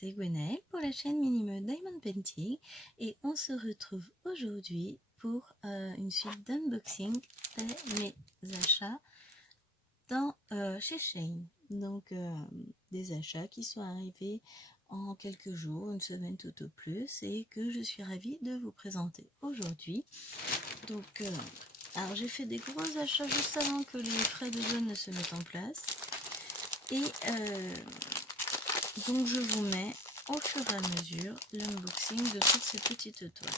c'est Gwenaëlle pour la chaîne Minimum Diamond Painting et on se retrouve aujourd'hui pour une suite d'unboxing de mes achats chez Shein. Donc des achats qui sont arrivés en quelques jours, une semaine tout au plus, et que je suis ravie de vous présenter aujourd'hui. Donc alors j'ai fait des gros achats juste avant que les frais de douane ne se mettent en place. Et donc je vous mets au fur et à mesure l'unboxing de toutes ces petites toiles.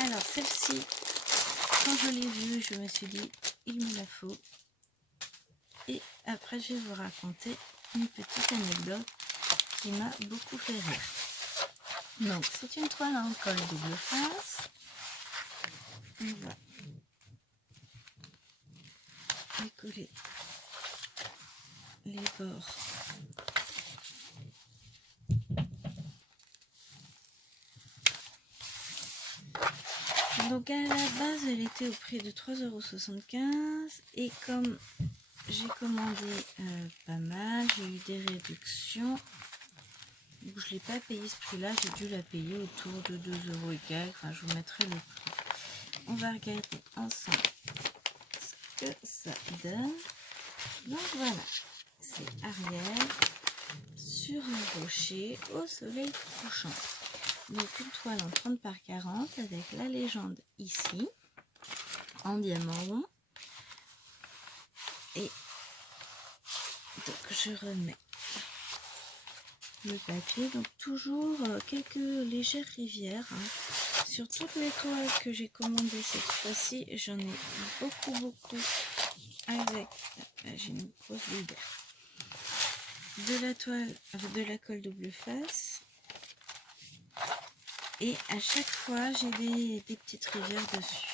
Alors celle-ci, quand je l'ai vue, je me suis dit il me la faut. Et après je vais vous raconter une petite anecdote qui m'a beaucoup fait rire. Donc c'est une toile en colle double face. On va décoller les bords. Donc à la base elle était au prix de 3,75 € et comme j'ai commandé pas mal, j'ai eu des réductions, donc je ne l'ai pas payé ce prix là, j'ai dû la payer autour de 2 € et quelques, enfin, je vous mettrai le prix. On va regarder ensemble ce que ça donne. Donc voilà, c'est Ariel sur un rocher au soleil couchant. Donc une toile en 30 par 40 avec la légende ici en diamant rond. Et donc je remets le papier, donc toujours quelques légères rivières hein. Sur toutes les toiles que j'ai commandées cette fois-ci, j'en ai beaucoup avec, j'ai une grosse bulle d'air, de la toile avec de la colle double face. Et à chaque fois, j'ai des petites rivières dessus.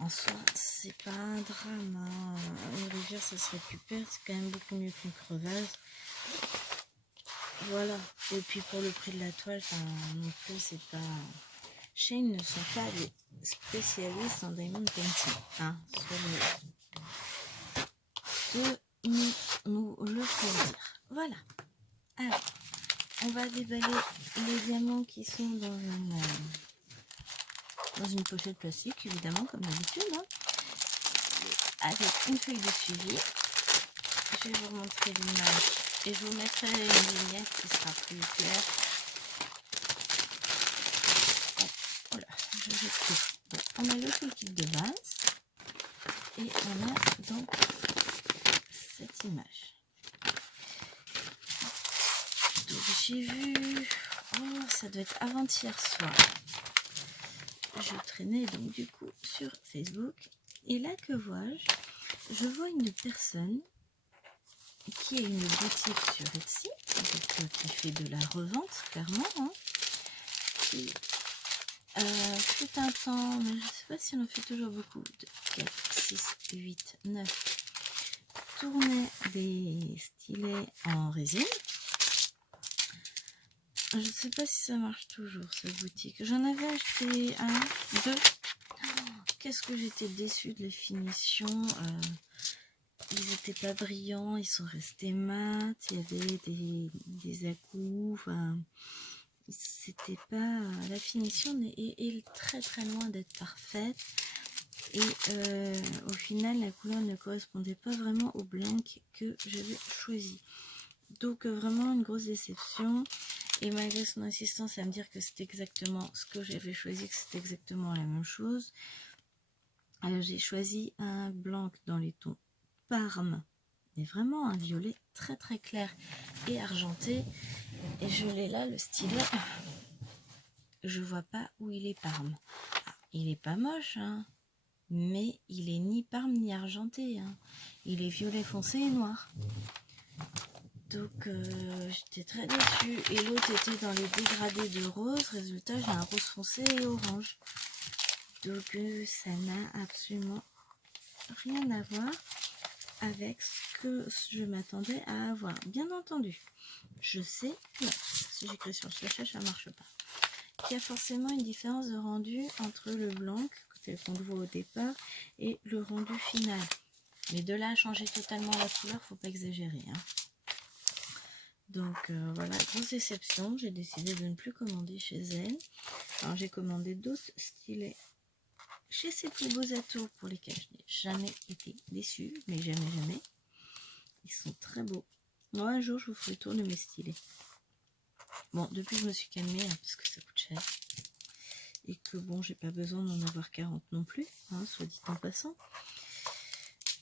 En soi, c'est pas un drame. Hein. Une rivière, ça se récupère. C'est quand même beaucoup mieux qu'une crevasse. Voilà. Et puis pour le prix de la toile, non plus, c'est pas... Shein ne sont pas des spécialistes en diamond painting. Hein. Soit nous le faut dire. Voilà. Alors, on va déballer les diamants qui sont dans une pochette plastique, évidemment, comme d'habitude, hein, avec une feuille de suivi. Je vais vous montrer l'image et je vous mettrai une vignette qui sera plus claire. Oh là, je jette tout. On a le liquide de base et on a donc cette image. Donc j'ai vu, oh ça doit être avant-hier soir. Je traînais donc du coup sur Facebook et là que vois-je? Je vois une personne qui a une boutique sur Etsy, donc, qui fait de la revente clairement, hein, qui fut un temps, mais je ne sais pas si on en fait toujours beaucoup, de 4, 6, 8, 9, tournait des stylets en résine. Je ne sais pas si ça marche toujours cette boutique. J'en avais acheté un, deux. Qu'est-ce que j'étais déçue de la finition. Ils n'étaient pas brillants, ils sont restés mat. Il y avait des à-coups. Enfin, c'était pas... La finition est très loin d'être parfaite. Et au final, la couleur ne correspondait pas vraiment au blanc que j'avais choisi. Donc vraiment une grosse déception. Et malgré son insistance à me dire que c'était exactement ce que j'avais choisi, que c'était exactement la même chose, j'ai choisi un blanc dans les tons Parme, mais vraiment un violet très clair et argenté. Et je l'ai là, le stylet. Je vois pas où il est Parme. Il est pas moche, hein, mais il est ni Parme ni argenté. Hein. Il est violet foncé et noir. Donc j'étais très déçue. Et l'autre était dans les dégradés de rose. Résultat, j'ai un rose foncé et orange. Donc ça n'a absolument rien à voir avec ce que je m'attendais à avoir. Bien entendu, je sais que si j'écris sur le sachet, ça ne marche pas. Il y a forcément une différence de rendu entre le blanc, tel qu'on le voit au départ, et le rendu final. Mais de là à changer totalement la couleur, faut pas exagérer. Hein. Donc voilà, grosse déception, j'ai décidé de ne plus commander chez elle. Alors j'ai commandé d'autres stylés chez Ses Plus Beaux Atours pour lesquels je n'ai jamais été déçue, mais jamais. Ils sont très beaux. Moi un jour je vous ferai le tour de mes stylés. Bon, depuis je me suis calmée hein, parce que ça coûte cher. Et que bon, j'ai pas besoin d'en avoir 40 non plus, hein, soit dit en passant.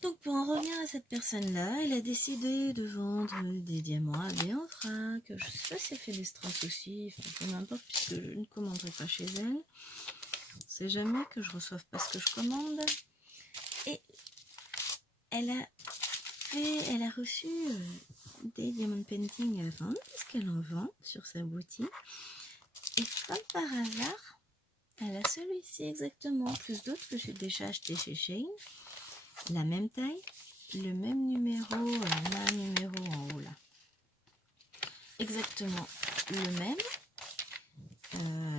Donc pour en revenir à cette personne-là, elle a décidé de vendre des diamants à B en vrac. Je sais pas si elle fait des strass aussi, enfin peu m'importe puisque je ne commanderai pas chez elle. C'est jamais que je reçoive pas ce que je commande. Et elle a reçu des diamond painting à vendre parce qu'elle en vend sur sa boutique. Et comme par hasard, elle a celui-ci exactement, plus d'autres que j'ai déjà acheté chez Shein. La même taille, le même numéro, un numéro en haut là. Exactement le même,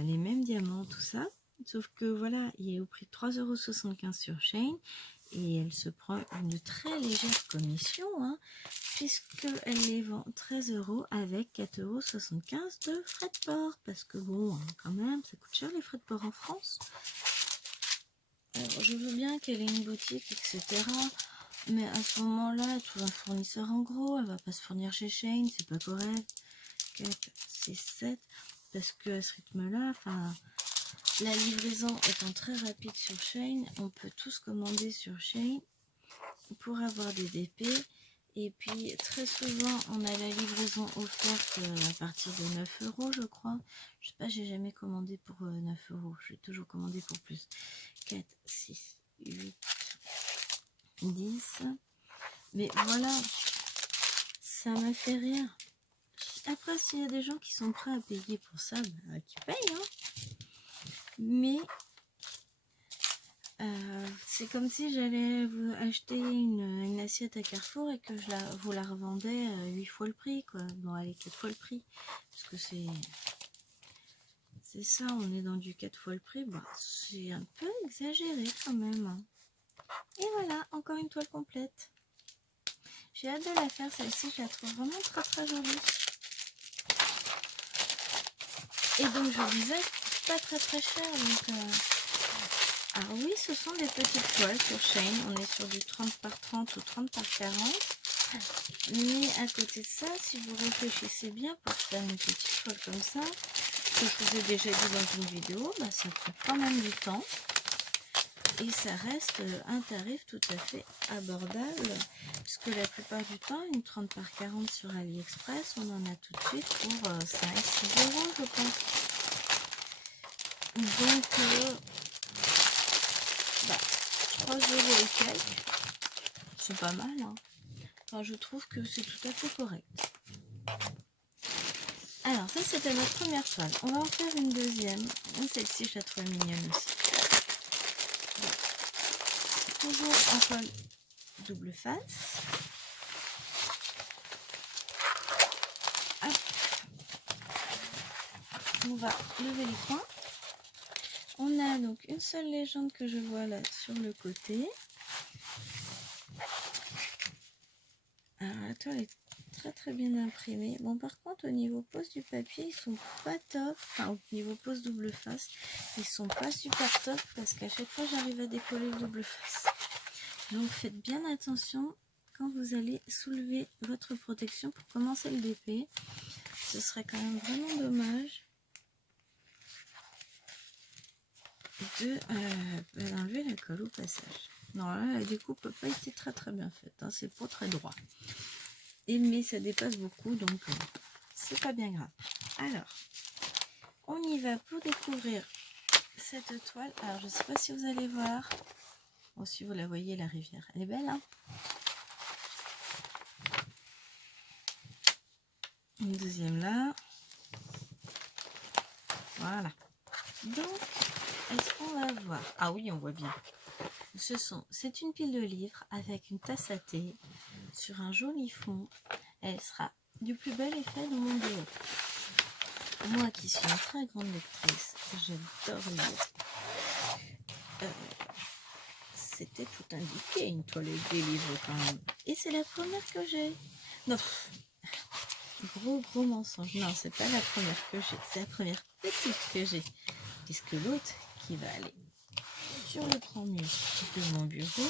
les mêmes diamants, tout ça. Sauf que voilà, il est au prix de 3,75 € sur Shein. Et elle se prend une très légère commission, hein, puisqu'elle les vend 13 € avec 4,75 € de frais de port. Parce que bon, quand même, ça coûte cher les frais de port en France. Alors, je veux bien qu'elle ait une boutique, etc. Mais à ce moment-là, elle trouve un fournisseur en gros. Elle va pas se fournir chez Shein, c'est pas correct. 4, 6, 7. Parce que à ce rythme-là, enfin, la livraison étant très rapide sur Shein, on peut tous commander sur Shein pour avoir des DP. Et puis très souvent, on a la livraison offerte à partir de 9 €, je crois. Je sais pas, j'ai jamais commandé pour 9 €. J'ai toujours commandé pour plus. 4, 6, 8, 10. Mais voilà, ça m'a fait rire. Après, s'il y a des gens qui sont prêts à payer pour ça, bah, qui payent. Hein. Mais c'est comme si j'allais vous acheter une assiette à Carrefour et que vous la revendais 8 fois le prix, quoi. Bon, allez, 4 fois le prix. Parce que c'est ça, on est dans du 4 fois le prix. Bah, c'est un peu exagéré quand même. Et voilà, encore une toile complète. J'ai hâte de la faire, celle-ci, je la trouve vraiment très très jolie. Et donc, je disais, pas très très cher. Donc, alors oui, ce sont des petites toiles sur Shein. On est sur du 30 par 30 ou 30 par 40. Mais à côté de ça, si vous réfléchissez bien pour faire une petite toile comme ça, que je vous ai déjà dit dans une vidéo, bah, ça prend quand même du temps. Et ça reste un tarif tout à fait abordable. Puisque la plupart du temps, une 30 par 40 sur AliExpress, on en a tout de suite pour 5-6 € je pense. Donc, 3 € et quelques, c'est pas mal. Hein. Enfin, je trouve que c'est tout à fait correct. Alors, ça c'était notre première toile. On va en faire une deuxième. Celle-ci, je la trouve mignonne aussi. Toujours en colle double face. Hop. On va lever les coins. On a donc une seule légende que je vois là sur le côté. Alors la toile est très très bien imprimée. Bon, par contre, au niveau pose du papier, ils sont pas top. Enfin, au niveau pose double face, ils sont pas super top parce qu'à chaque fois, j'arrive à décoller le double face. Donc faites bien attention quand vous allez soulever votre protection pour commencer le DP. Ce serait quand même vraiment dommage d'enlever la colle au passage. Non, là, la découpe n'a pas été très très bien faite. Hein, c'est pas très droit. Mais ça dépasse beaucoup, donc c'est pas bien grave. Alors, on y va pour découvrir cette toile. Alors, je sais pas si vous allez voir. Bon, si vous la voyez, la rivière, elle est belle, hein. Une deuxième là. Voilà. Donc, est-ce qu'on va voir? Ah oui, on voit bien. C'est une pile de livres avec une tasse à thé sur un joli fond. Elle sera du plus bel effet de mon bureau. Moi qui suis une très grande lectrice, j'adore lire. C'était tout indiqué, une toile avec des livres quand même. Et c'est la première que j'ai. Non, Gros mensonge. Non, c'est pas la première que j'ai, c'est la première petite que j'ai. Puisque l'autre qui va aller sur le grand mur de mon bureau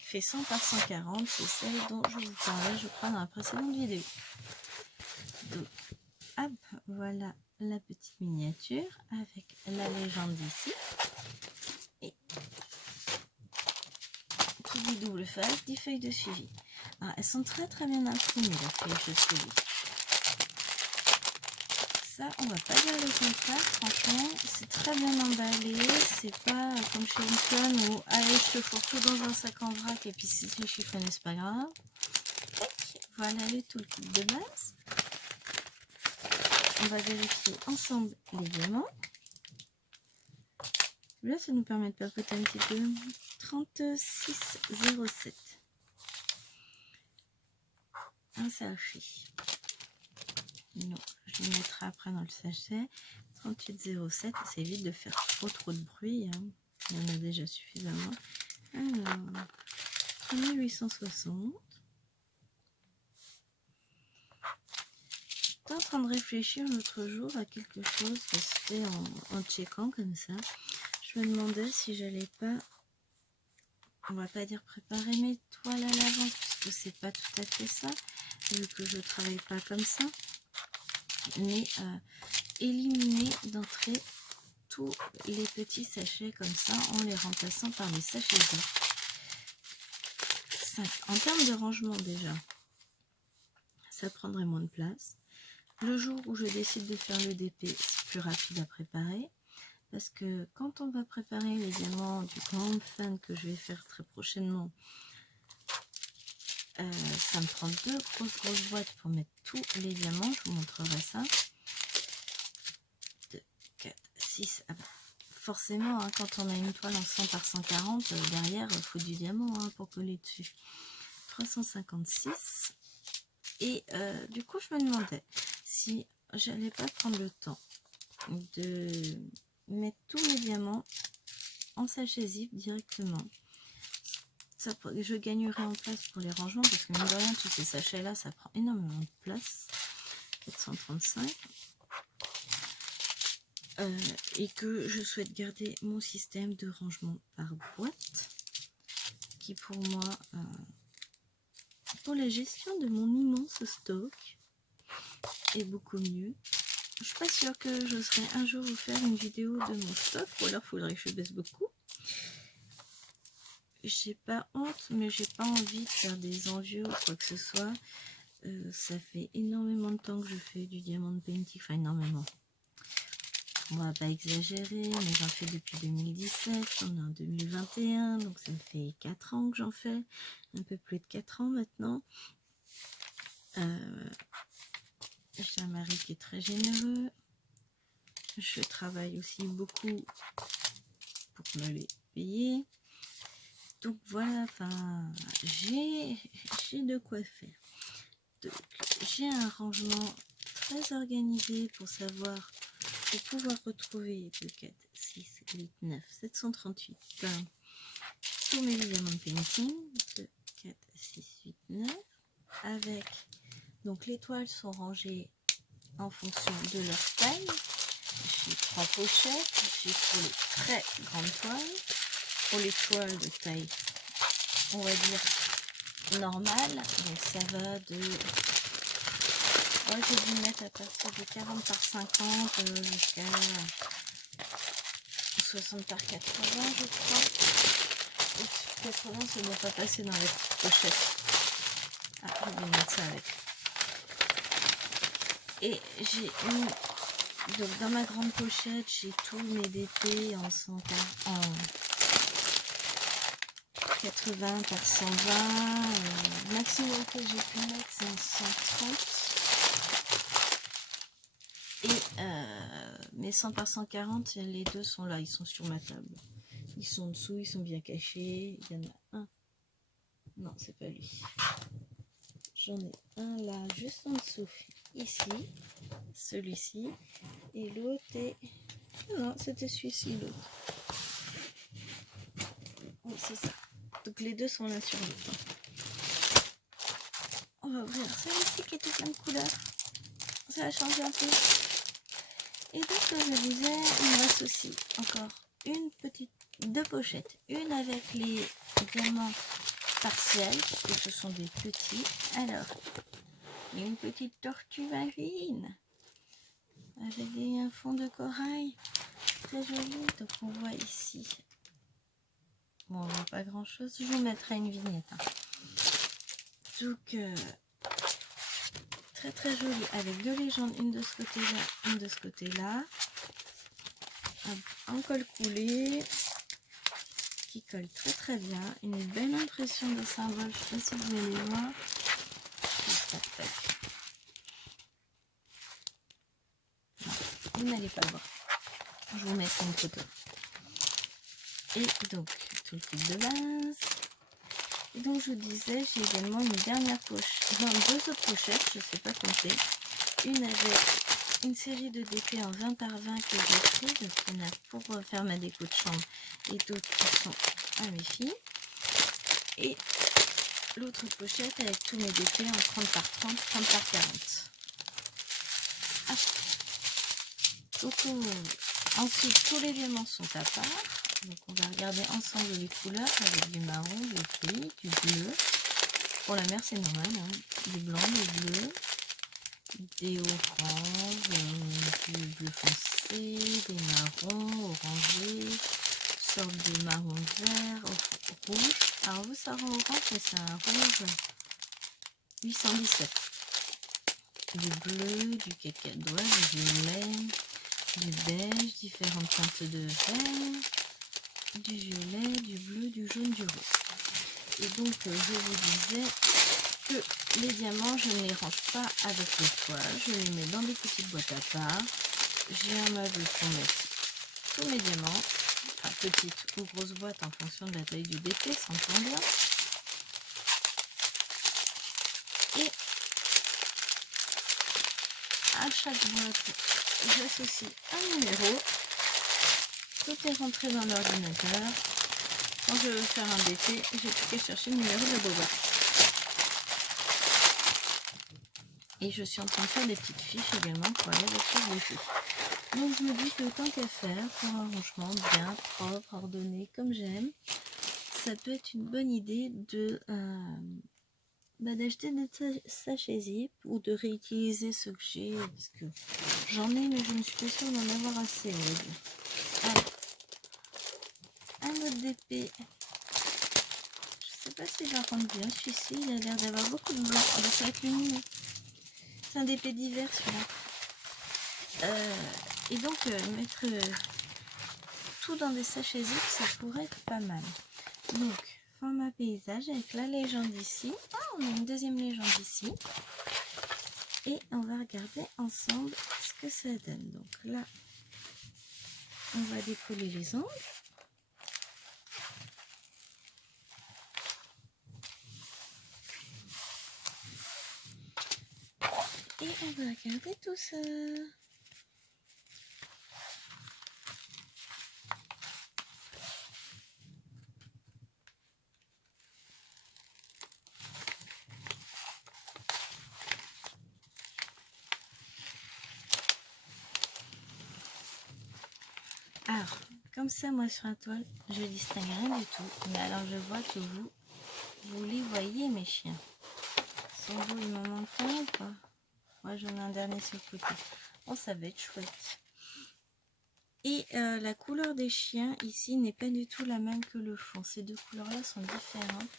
fait 100 par 140, c'est celle dont je vous parlais, je crois, dans la précédente vidéo. Donc, hop, voilà la petite miniature avec la légende ici. Et qui dit double face, dit feuille de suivi. Alors, elles sont très bien imprimées, les feuilles de suivi. Ça, on va pas dire le contraire, franchement, c'est très bien emballé, c'est pas comme chez Lincoln où allez, je te fourre tout dans un sac en vrac et puis si tu chiffonnes, c'est pas grave. Voilà le toolkit de base. On va vérifier ensemble les diamants. Là, ça nous permet de papoter un petit peu. 36,07. Un sachet. Non, je le mettrai après dans le sachet. 38,07. Ça évite de faire trop de bruit. Hein. Il y en a déjà suffisamment. Alors, 3860. J'étais en train de réfléchir l'autre jour à quelque chose. C'était en checkant comme ça. Je me demandais si j'allais pas, on va pas dire préparer mes toiles à l'avance, puisque c'est pas tout à fait ça, vu que je travaille pas comme ça, mais éliminer d'entrée tous les petits sachets comme ça, en les remplaçant par des sachets d'eau. En termes de rangement déjà, ça prendrait moins de place. Le jour où je décide de faire le DP, c'est plus rapide à préparer. Parce que quand on va préparer les diamants du grand fan que je vais faire très prochainement, ça me prend deux grosses boîtes pour mettre tous les diamants. Je vous montrerai ça. 2, 4, 6. Ah bah, forcément, hein, quand on a une toile en 100 par 140, derrière, il faut du diamant hein, pour coller dessus. 356. Et du coup, je me demandais si j'allais pas prendre le temps de mettre tous mes diamants en sachet zip directement. Ça, je gagnerai en place pour les rangements parce que mine de rien, tous ces sachets là, ça prend énormément de place. 435. Et que je souhaite garder mon système de rangement par boîte qui pour moi, pour la gestion de mon immense stock, est beaucoup mieux. Je suis pas sûre que j'oserais un jour vous faire une vidéo de mon stock, ou alors il faudrait que je baisse beaucoup. J'ai pas honte, mais j'ai pas envie de faire des envieux ou quoi que ce soit. Ça fait énormément de temps que je fais du diamond painting, enfin énormément. On va pas exagérer, mais j'en fais depuis 2017, on est en 2021, donc ça fait 4 ans que j'en fais, un peu plus de 4 ans maintenant. J'ai un mari qui est très généreux. Je travaille aussi beaucoup pour me les payer. Donc voilà, enfin, j'ai de quoi faire. Donc, j'ai un rangement très organisé pour savoir, pour pouvoir retrouver 2, 4, 6, 8, 9, 738 tous mes diamants painting. 2, 4, 6, 8, 9. Avec, donc les toiles sont rangées en fonction de leur taille. J'ai 3 pochettes. J'ai pour les très grandes toiles. Pour les toiles de taille, on va dire normale, donc ça va de, j'ai dû mettre à partir de 40 par 50 jusqu'à 60 par 80 je crois. Et 80 ça ne doit pas passer dans les pochettes. Ah, je vais mettre ça avec. Et j'ai une, donc dans ma grande pochette j'ai tous mes DP en 80 par 120, maximum que j'ai pu mettre c'est en 130. Et mes 100 par 140, les deux sont là, ils sont sur ma table. Ils sont dessous, ils sont bien cachés. Il y en a un. Non, c'est pas lui. J'en ai un là, juste en dessous, ici. Celui-ci. Et l'autre est... Non, c'était celui-ci, l'autre. Oui, c'est ça. Donc les deux sont là sur le plan. On va ouvrir celui-ci qui était plein de couleurs. ça a changé un peu. Et donc, je vous disais, il me reste aussi encore deux pochettes. Une avec les diamants partiels, puisque ce sont des petits. Alors, une petite tortue marine avec un fond de corail très joli. Donc, on voit ici. Bon, on voit pas grand chose. Je vous mettrai une vignette. Hein. Donc, très très joli avec deux légendes, une de ce côté-là, une de ce côté-là. En colle coulé qui colle très très bien. Une belle impression de symbole. Je ne sais pas si vous allez voir. Non, vous n'allez pas le voir. Je vous mettrai une photo. Et donc, tout le kit de base. Et donc, je vous disais, j'ai également une dernière pochette. Non, deux autres pochettes, je ne sais pas compter. Une avec une série de DP en 20 par 20 que j'ai pris. Donc, il y en a pour faire ma déco de chambre et d'autres qui sont à mes filles. Et l'autre pochette avec tous mes DP en 30 par 30, 30 par 40. Ah. Donc, ensuite, tous les diamants sont à part. Donc, on va regarder ensemble les couleurs avec du marron, du gris, du bleu. Pour la mer, c'est normal. Hein. Du blanc, du bleu, des oranges, du bleu foncé, des marrons, orangés, sorte de marron vert, rouge. Alors, vous, ça rend orange, mais c'est un rouge 817. Du bleu, du cacadois, du violet, du beige, différentes teintes de vert, du violet, du bleu, du jaune, du rose. Et donc, je vous disais que les diamants, je ne les range pas avec le toile. Je les mets dans des petites boîtes à part. J'ai un meuble pour mettre tous mes diamants. Enfin, petite ou grosse boîte en fonction de la taille du DP, s'entend bien. Et à chaque boîte, j'associe un numéro. Tout est rentré dans l'ordinateur. Quand je veux faire un DP, j'ai plus qu'à chercher le numéro de la boîte. Et je suis en train de faire des petites fiches également pour aller avec les défis. Donc je me dis que tant qu'à faire, pour un rangement bien propre, ordonné, comme j'aime, ça peut être une bonne idée de d'acheter des sachets zip ou de réutiliser ceux que j'ai, parce que j'en ai, mais je ne suis pas sûre d'en avoir assez. Alors, un autre DP. Je sais pas si je rentre bien celui-ci, il a l'air d'avoir beaucoup de blanc. Oh, ça va être lumineux. C'est un DP d'hiver celui-là. Et donc mettre tout dans des sachets zip, ça pourrait être pas mal. Donc, format paysage avec la légende ici. Ah, on a une deuxième légende ici. Et on va regarder ensemble ce que ça donne. Donc là, on va décoller les angles. Et on va regarder tout ça. Alors, comme ça, moi sur la toile, je distingue rien du tout. Mais alors, je vois que vous les voyez, mes chiens. Sans vous, il m'en manque un ou pas? Moi, j'en ai un dernier sur le côté. Oh, ça va être chouette. Et la couleur des chiens ici n'est pas du tout la même que le fond. Ces deux couleurs-là sont différentes.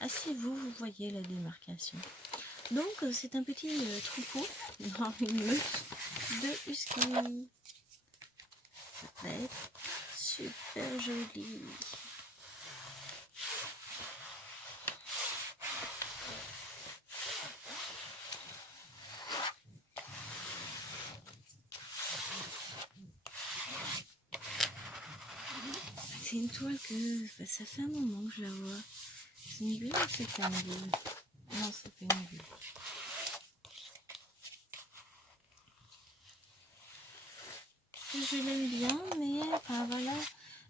Ah si, vous voyez la démarcation. Donc, c'est un petit troupeau dans une meute de husky. Ça va être super joli. C'est une toile que ça fait un moment que je la vois. C'est une bulle ou c'est pas une bulle? Non, c'est pas une bulle. Je l'aime bien, mais enfin, voilà,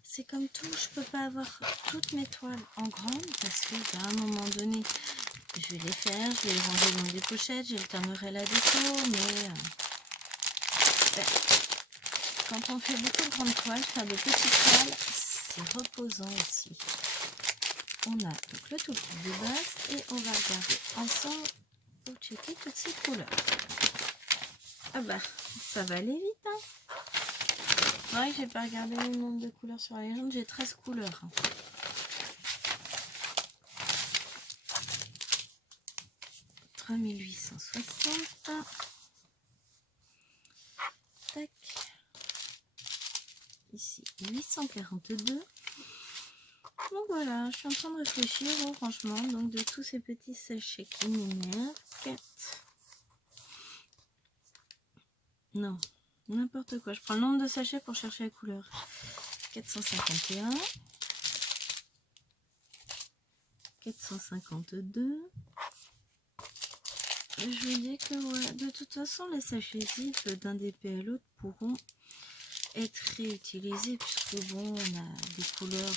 c'est comme tout, je peux pas avoir toutes mes toiles en grande parce que à un moment donné, je vais les faire, je vais les ranger dans des pochettes, j'alternerai la déco, mais Quand on fait beaucoup de grandes toiles, faire de petites toiles, c'est reposant aussi. On a donc le toolkit de base et on va regarder ensemble pour checker toutes ces couleurs. Ah bah, ça va aller vite, hein. C'est vrai que j'ai pas regardé le nombre de couleurs sur la légende, j'ai 13 couleurs. 3860. Tac. Ici, 842. Donc voilà, je suis en train de réfléchir au rangement donc de tous ces petits sachets qui m'énervent. 4. Non, n'importe quoi. Je prends le nombre de sachets pour chercher la couleur. 451. 452. Je vous dis que ouais, de toute façon, les sachets zip d'un DP à l'autre pourront être réutilisés puisque bon, on a des couleurs.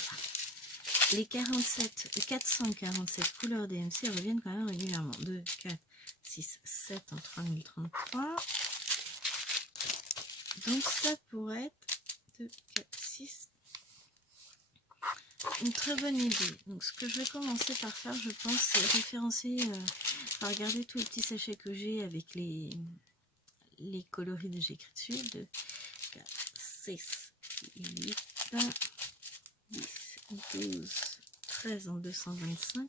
Les 447 couleurs DMC reviennent quand même régulièrement. 2, 4, 6, 7 en 3033. Donc ça pourrait être 2, 4, 6. Une très bonne idée. Donc ce que je vais commencer par faire, je pense, c'est référencer, regarder tous les petits sachets que j'ai avec les coloris que j'ai écrits dessus. 2, 4, 6, 8, 10, 12, 13 en 225.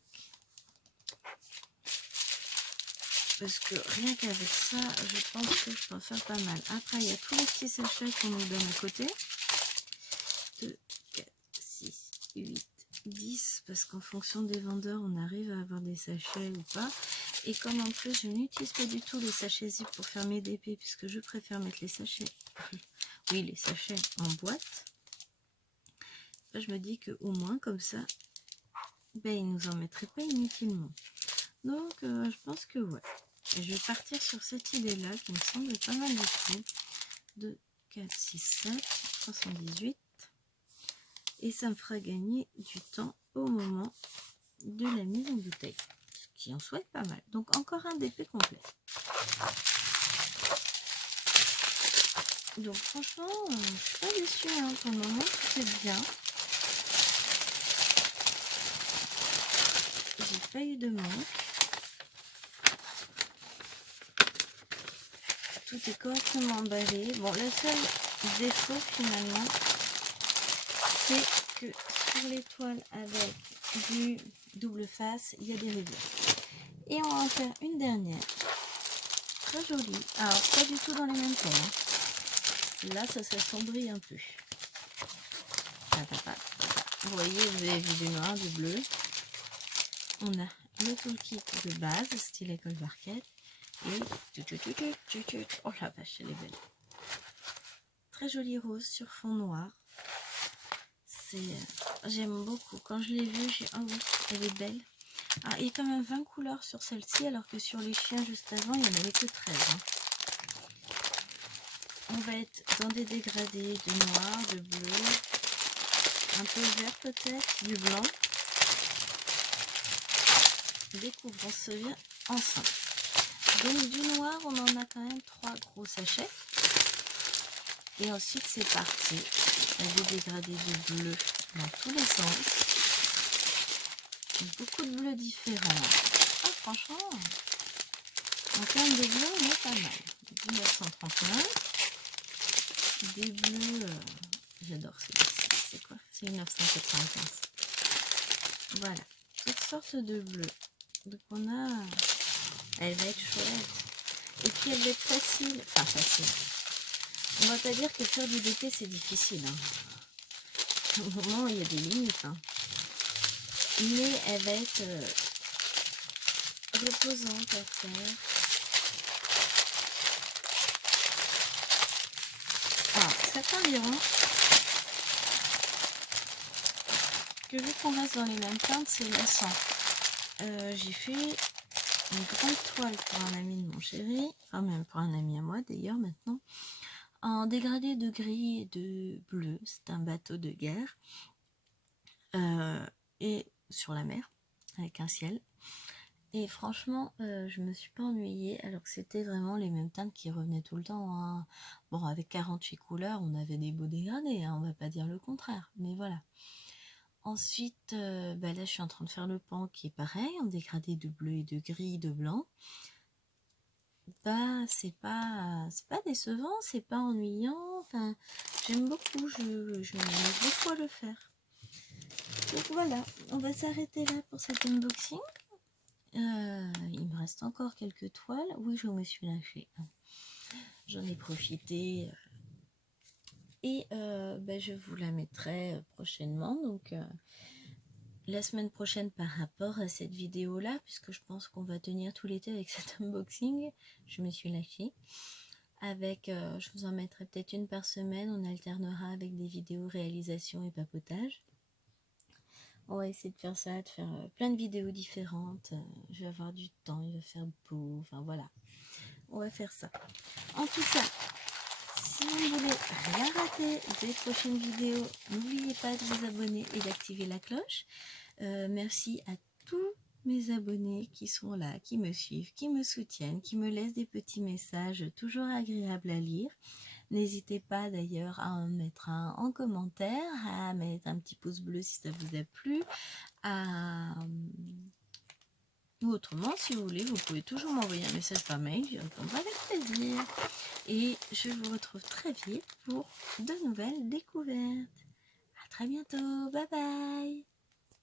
Parce que rien qu'avec ça, je pense que je peux en faire pas mal. Après, il y a tous les petits sachets qu'on nous donne à côté. 2, 4, 6, 8, 10. Parce qu'en fonction des vendeurs, on arrive à avoir des sachets ou pas. Et comme en plus, je n'utilise pas du tout les sachets zip pour faire mes DP, puisque je préfère mettre les sachets, oui, les sachets en boîte. Là, je me dis qu'au moins, comme ça, ben, ils nous en mettraient pas inutilement. Donc, je pense que ouais. Et je vais partir sur cette idée-là qui me semble pas mal du tout. 2, 4, 6, 7, 318. Et ça me fera gagner du temps au moment de la mise en bouteille. Ce qui en soit pas mal. Donc, encore un DP complet. Donc, franchement, je suis pas déçue. Hein. Pour le moment, c'est bien. J'ai pas eu de manque. Tout est correctement emballé. Bon, le seul défaut finalement, c'est que sur les toiles avec du double face, il y a des rivières. Et on va en faire une dernière. Très jolie. Alors, pas du tout dans les mêmes tons. Hein. Là, ça s'assombrit un peu. Vous voyez, vous avez vu du noir, du bleu. On a le toolkit de base, style école barquette. Et oh la vache, elle est belle. Très jolie rose sur fond noir. J'aime beaucoup. Quand je l'ai vue, j'ai oh oui, elle est belle. Alors, il y a quand même 20 couleurs sur celle-ci, alors que sur les chiens juste avant, il n'y en avait que 13. Hein. On va être dans des dégradés de noir, de bleu, un peu vert peut-être, du blanc. Découvrons ce bien ensemble. Donc du noir, on en a quand même 3 gros sachets. Et ensuite c'est parti. Des dégradés de bleu dans tous les sens. Beaucoup de bleus différents. Ah franchement, en termes de bleu, on est pas mal. 1939. Des bleus, j'adore celui-ci. C'est quoi? C'est 1995. Voilà, toutes sortes de bleus. Donc on a... Elle va être chouette. Et puis elle va être facile. Enfin facile. On va pas dire que faire du DP c'est difficile. Hein. Au moment il y a des limites. Hein. Mais elle va être reposante à faire. Alors certains diront que vu qu'on reste dans les mêmes teintes, c'est lassant. J'ai fait une grande toile pour un ami de mon chéri, enfin même pour un ami à moi d'ailleurs maintenant, en dégradé de gris et de bleu. C'est un bateau de guerre et sur la mer avec un ciel. Et franchement, je me suis pas ennuyée, alors que c'était vraiment les mêmes teintes qui revenaient tout le temps, hein. Bon, avec 48 couleurs, on avait des beaux dégradés, hein, on va pas dire le contraire, mais voilà. Ensuite, bah là, je suis en train de faire le pan qui est pareil, en dégradé de bleu et de gris, de blanc. Bah, c'est pas décevant, c'est pas ennuyant, enfin, j'aime beaucoup, j'aime beaucoup à le faire. Donc voilà, on va s'arrêter là pour cet unboxing. Il me reste encore quelques toiles. Oui, je me suis lâchée. J'en ai profité. Et bah, je vous la mettrai prochainement. Donc la semaine prochaine par rapport à cette vidéo-là, puisque je pense qu'on va tenir tout l'été avec cet unboxing. Je me suis lâchée. Avec, je vous en mettrai peut-être une par semaine. On alternera avec des vidéos réalisation et papotage. On va essayer de faire ça, de faire plein de vidéos différentes. Je vais avoir du temps, il va faire beau. Enfin voilà, on va faire ça. En tout cas, si vous voulez rien rater des prochaines vidéos, n'oubliez pas de vous abonner et d'activer la cloche. Merci à tous mes abonnés qui sont là, qui me suivent, qui me soutiennent, qui me laissent des petits messages toujours agréables à lire. N'hésitez pas d'ailleurs à en mettre un en commentaire, à mettre un petit pouce bleu si ça vous a plu, ou autrement, si vous voulez, vous pouvez toujours m'envoyer un message par mail, j'y répondrai avec plaisir. Et je vous retrouve très vite pour de nouvelles découvertes. À très bientôt, bye bye.